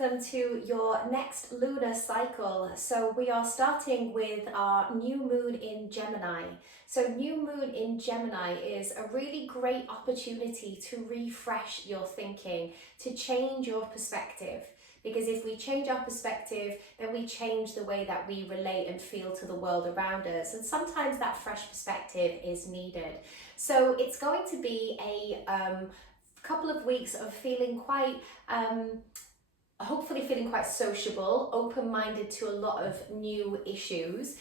welcome to your next lunar cycle. So we are starting with our new moon in Gemini. So new moon in Gemini is a really great opportunity to refresh your thinking, to change your perspective. Because if we change our perspective, then we change the way that we relate and feel to the world around us. And sometimes that fresh perspective is needed. So it's going to be a couple of weeks of feeling quite hopefully feeling quite sociable, open-minded to a lot of new issues.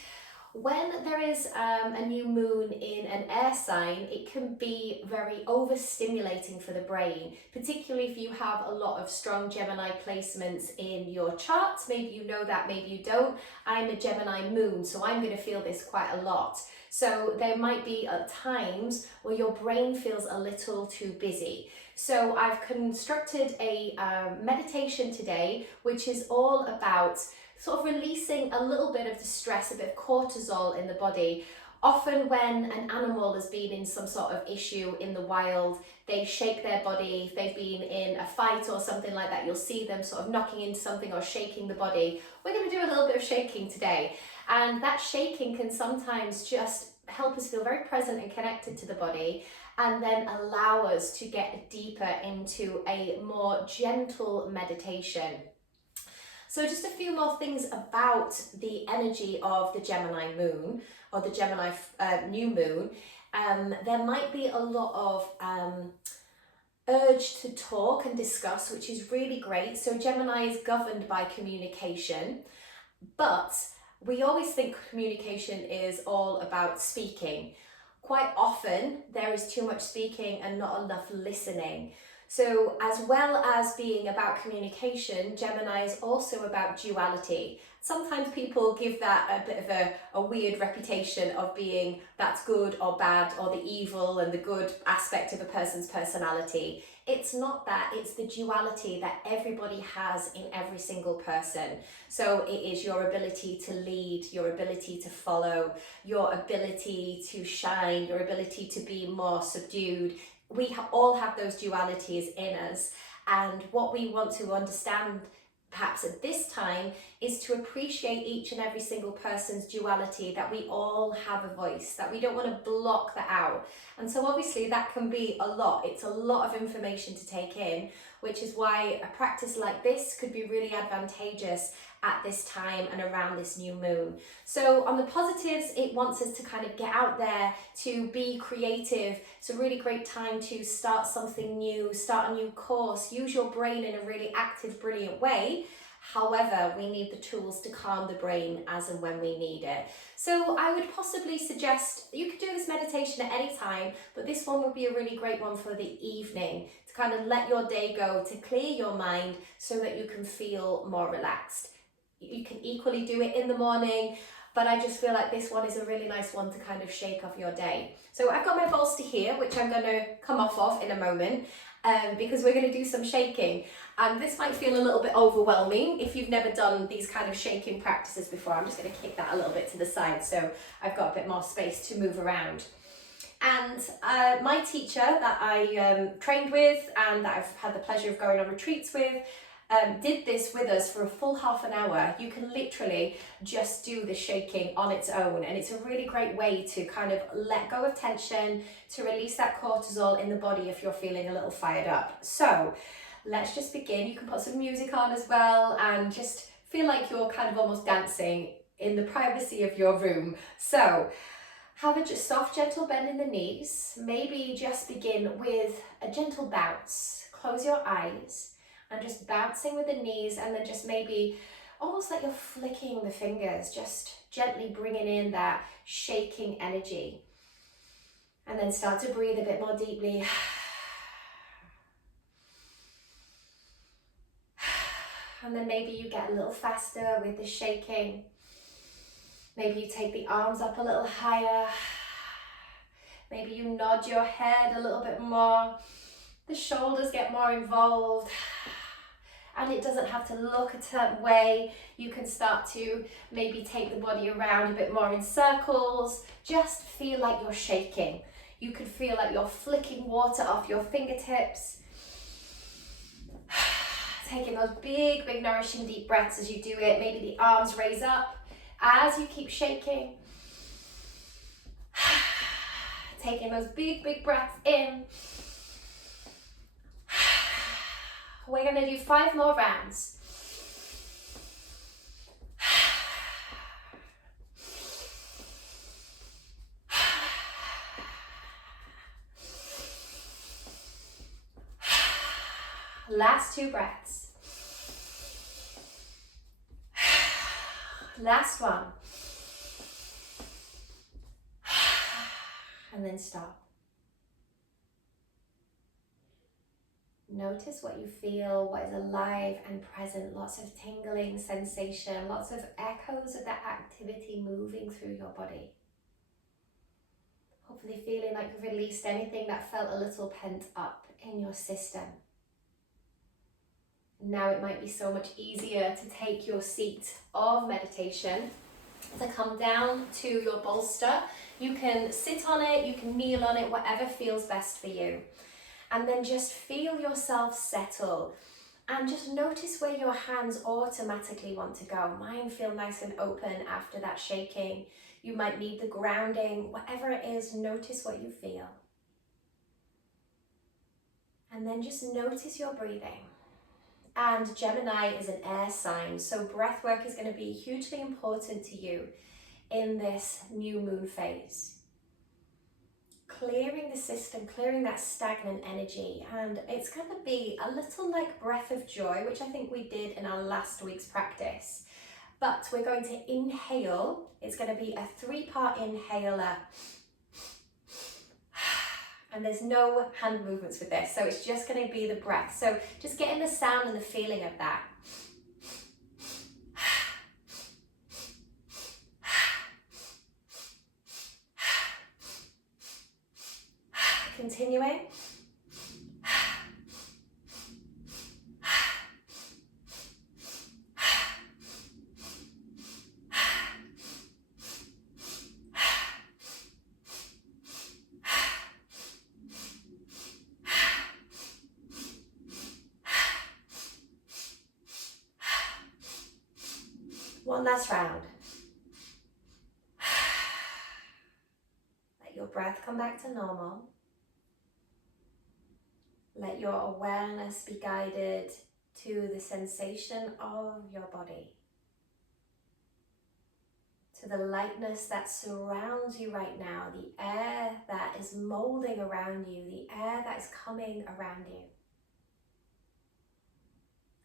When there is a new moon in an air sign, it can be very overstimulating for the brain, particularly if you have a lot of strong Gemini placements in your charts. Maybe you know that, maybe you don't. I'm a Gemini moon, so I'm going to feel this quite a lot. So there might be at times where your brain feels a little too busy. So I've constructed a meditation today, which is all about sort of releasing a little bit of the stress, a bit of cortisol in the body. Often when an animal has been in some sort of issue in the wild, they shake their body. If they've been in a fight or something like that, you'll see them sort of knocking into something or shaking the body. We're going to do a little bit of shaking today. And that shaking can sometimes just help us feel very present and connected to the body, and then allow us to get deeper into a more gentle meditation. So just a few more things about the energy of the Gemini moon, or the Gemini new moon. There might be a lot of urge to talk and discuss, which is really great. So Gemini is governed by communication, but we always think communication is all about speaking. Quite often there is too much speaking and not enough listening. So as well as being about communication, Gemini is also about duality. Sometimes people give that a bit of a weird reputation of being that's good or bad, or the evil and the good aspect of a person's personality. It's not that, it's the duality that everybody has in every single person. So it is your ability to lead, your ability to follow, your ability to shine, your ability to be more subdued. We all have those dualities in us, and what we want to understand perhaps at this time is to appreciate each and every single person's duality, that we all have a voice, that we don't want to block that out. And so obviously that can be a lot. It's a lot of information to take in, which is why a practice like this could be really advantageous at this time and around this new moon. So on the positives, it wants us to kind of get out there, to be creative. It's a really great time to start something new, start a new course, use your brain in a really active, brilliant way. However, we need the tools to calm the brain as and when we need it. So I would possibly suggest you could do this meditation at any time, but this one would be a really great one for the evening, to kind of let your day go, to clear your mind so that you can feel more relaxed. You can equally do it in the morning, but I just feel like this one is a really nice one to kind of shake off your day. So I've got my bolster here, which I'm going to come off of in a moment, because we're going to do some shaking. And this might feel a little bit overwhelming if you've never done these kind of shaking practices before. I'm just going to kick that a little bit to the side so I've got a bit more space to move around. And my teacher that I trained with and that I've had the pleasure of going on retreats with, did this with us for a full half an hour. You can literally just do the shaking on its own, and it's a really great way to kind of let go of tension, to release that cortisol in the body if you're feeling a little fired up. So let's just begin. You can put some music on as well and just feel like you're kind of almost dancing in the privacy of your room. So have a just soft, gentle bend in the knees. Maybe just begin with a gentle bounce. Close your eyes and just bouncing with the knees, and then just maybe almost like you're flicking the fingers, just gently bringing in that shaking energy. And then start to breathe a bit more deeply. And then maybe you get a little faster with the shaking. Maybe you take the arms up a little higher. Maybe you nod your head a little bit more. The shoulders get more involved. And it doesn't have to look a certain way. You can start to maybe take the body around a bit more in circles. Just feel like you're shaking. You could feel like you're flicking water off your fingertips. Taking those big, big nourishing deep breaths as you do it. Maybe the arms raise up as you keep shaking. Taking those big, big breaths in. We're going to do 5 more rounds. Last 2 breaths. Last one. And then stop. Notice what you feel, what is alive and present. Lots of tingling sensation, lots of echoes of that activity moving through your body. Hopefully feeling like you've released anything that felt a little pent up in your system. Now it might be so much easier to take your seat of meditation, to come down to your bolster. You can sit on it, you can kneel on it, whatever feels best for you. And then just feel yourself settle and just notice where your hands automatically want to go. Mine feel nice and open after that shaking. You might need the grounding, whatever it is, notice what you feel. And then just notice your breathing. And Gemini is an air sign, so breath work is going to be hugely important to you in this new moon phase. Clearing the system, clearing that stagnant energy, and it's going to be a little like breath of joy, which I think we did in our last week's practice. But we're going to inhale. It's going to be a 3-part inhaler. And there's no hand movements with this, so it's just going to be the breath. So just getting the sound and the feeling of that. Continuing. One last round. Let your breath come back to normal. Let your awareness be guided to the sensation of your body, to the lightness that surrounds you right now, the air that is molding around you, the air that is coming around you.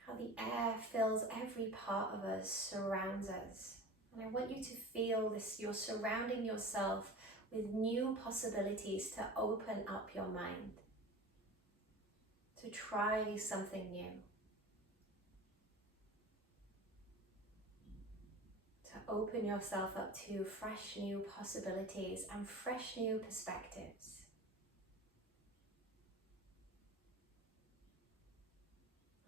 How the air fills every part of us, surrounds us. And I want you to feel this, you're surrounding yourself with new possibilities to open up your mind, to try something new, to open yourself up to fresh new possibilities and fresh new perspectives.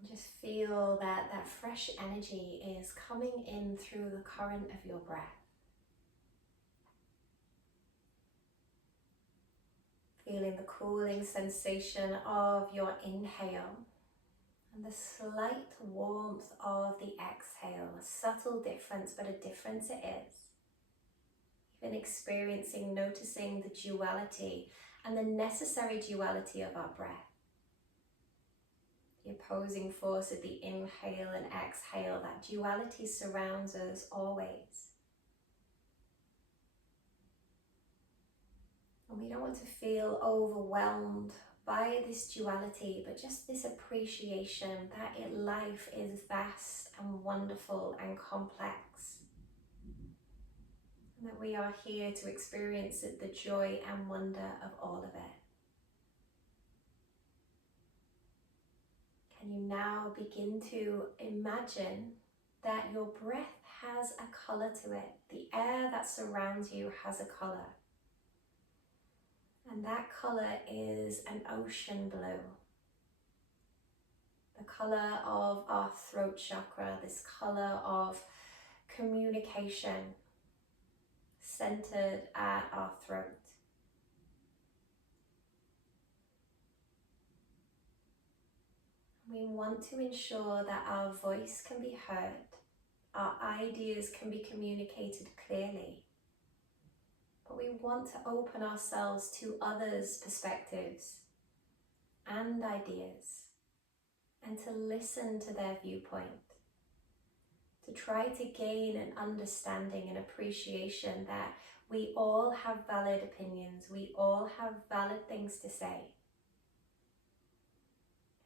Just feel that that fresh energy is coming in through the current of your breath. Feeling the cooling sensation of your inhale and the slight warmth of the exhale. A subtle difference, but a difference it is. Even experiencing, noticing the duality and the necessary duality of our breath. The opposing force of the inhale and exhale, that duality surrounds us always. And we don't want to feel overwhelmed by this duality, but just this appreciation that life is vast and wonderful and complex. And that we are here to experience the joy and wonder of all of it. Can you now begin to imagine that your breath has a colour to it? The air that surrounds you has a colour. And that colour is an ocean blue. The colour of our throat chakra, this colour of communication centred at our throat. We want to ensure that our voice can be heard, our ideas can be communicated clearly, but we want to open ourselves to others' perspectives and ideas, and to listen to their viewpoint, to try to gain an understanding and appreciation that we all have valid opinions, we all have valid things to say.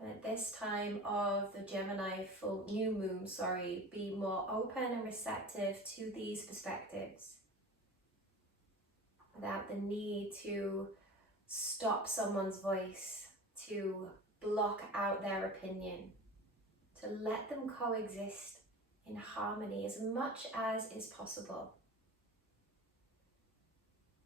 And at this time of the Gemini new moon, be more open and receptive to these perspectives without the need to stop someone's voice, to block out their opinion, to let them coexist in harmony as much as is possible.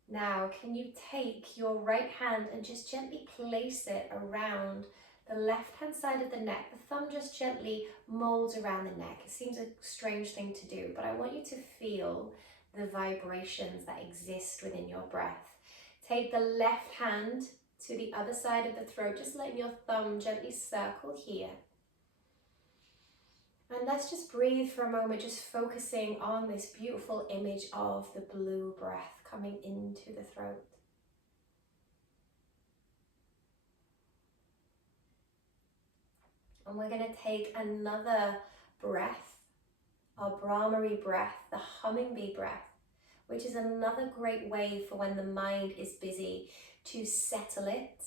Now, can you take your right hand and just gently place it around the left hand side of the neck? The thumb just gently molds around the neck. It seems a strange thing to do, but I want you to feel the vibrations that exist within your breath. Take the left hand to the other side of the throat, just letting your thumb gently circle here. And let's just breathe for a moment, just focusing on this beautiful image of the blue breath coming into the throat. And we're going to take another breath, our Brahmari breath, the hummingbee breath, which is another great way for when the mind is busy to settle it,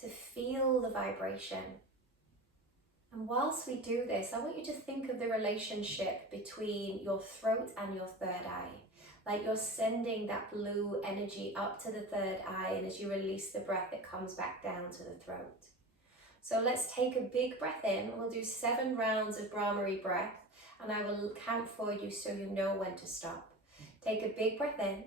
to feel the vibration. And whilst we do this, I want you to think of the relationship between your throat and your third eye. Like you're sending that blue energy up to the third eye, and as you release the breath, it comes back down to the throat. So let's take a big breath in. We'll do 7 rounds of Brahmari breath, and I will count for you so you know when to stop. Take a big breath in.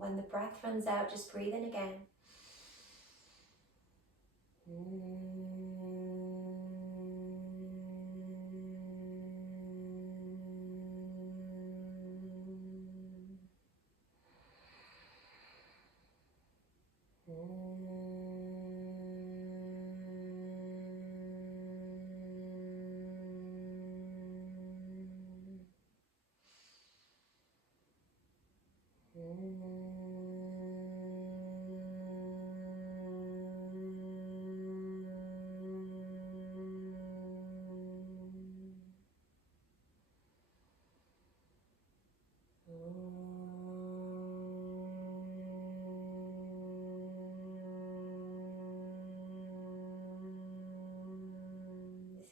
When the breath runs out, just breathe in again.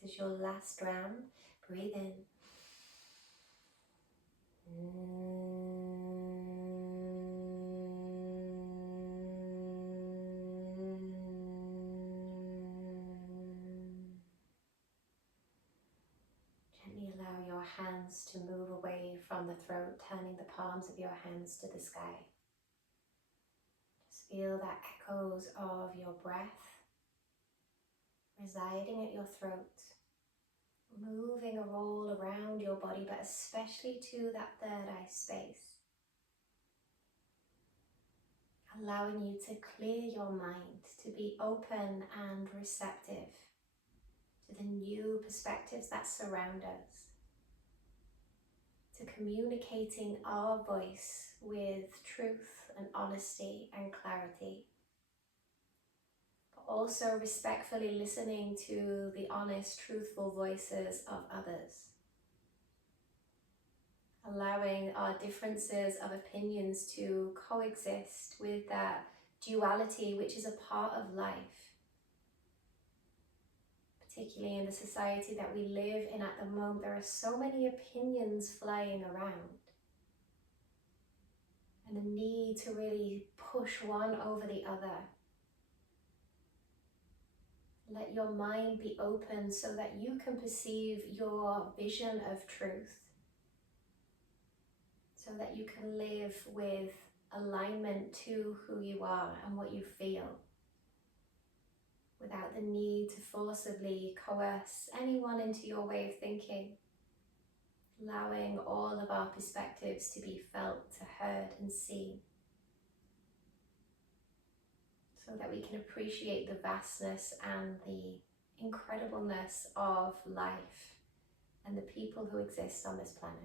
This is your last round. Breathe in. Gently allow your hands to move away from the throat, turning the palms of your hands to the sky. Just feel that echoes of your breath residing at your throat, moving all around your body, but especially to that third eye space. Allowing you to clear your mind, to be open and receptive to the new perspectives that surround us, to communicating our voice with truth and honesty and clarity, but also respectfully listening to the honest, truthful voices of others. Allowing our differences of opinions to coexist with that duality which is a part of life, particularly in the society that we live in at the moment. There are so many opinions flying around, and the need to really push one over the other. Let your mind be open so that you can perceive your vision of truth, so that you can live with alignment to who you are and what you feel, without the need to forcibly coerce anyone into your way of thinking. allowing all of our perspectives to be felt, heard and seen, so that we can appreciate the vastness and the incredibleness of life and the people who exist on this planet.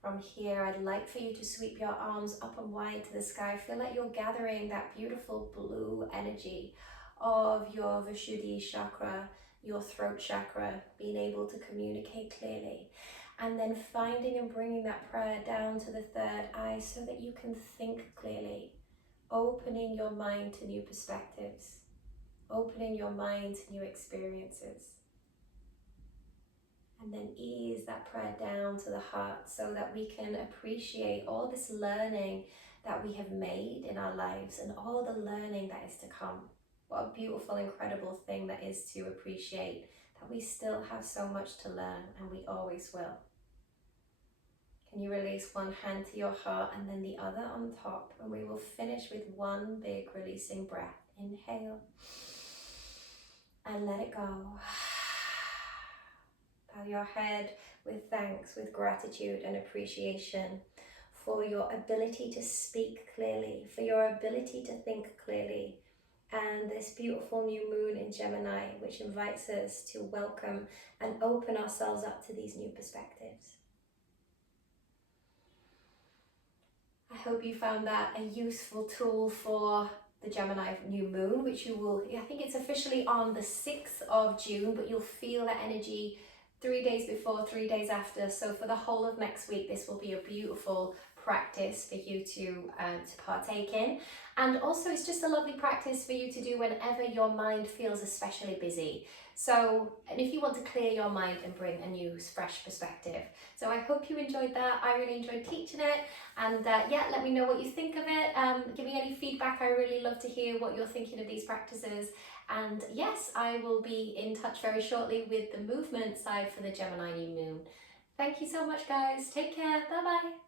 From here, I'd like for you to sweep your arms up and wide to the sky. Feel like you're gathering that beautiful blue energy of your Vishuddhi chakra, your throat chakra, being able to communicate clearly. And then finding and bringing that prayer down to the third eye so that you can think clearly, opening your mind to new perspectives, opening your mind to new experiences. And then ease that prayer down to the heart so that we can appreciate all this learning that we have made in our lives and all the learning that is to come. What a beautiful, incredible thing that is to appreciate, that we still have so much to learn and we always will. Can you release one hand to your heart and then the other on top? And we will finish with one big releasing breath. Inhale and let it go. Bow your head with thanks, with gratitude and appreciation for your ability to speak clearly, for your ability to think clearly, and this beautiful new moon in Gemini, which invites us to welcome and open ourselves up to these new perspectives. I hope you found that a useful tool for the Gemini new moon, which you will, I think it's officially on the 6th of June, but you'll feel that energy 3 days before, 3 days after. So for the whole of next week, this will be a beautiful practice for you to partake in. And also it's just a lovely practice for you to do whenever your mind feels especially busy. So, and if you want to clear your mind and bring a new fresh perspective. So I hope you enjoyed that. I really enjoyed teaching it. And yeah, let me know what you think of it. Give me any feedback. I really love to hear what you're thinking of these practices. And yes, I will be in touch very shortly with the movement side for the Gemini new moon. Thank you so much, guys. Take care. Bye-bye.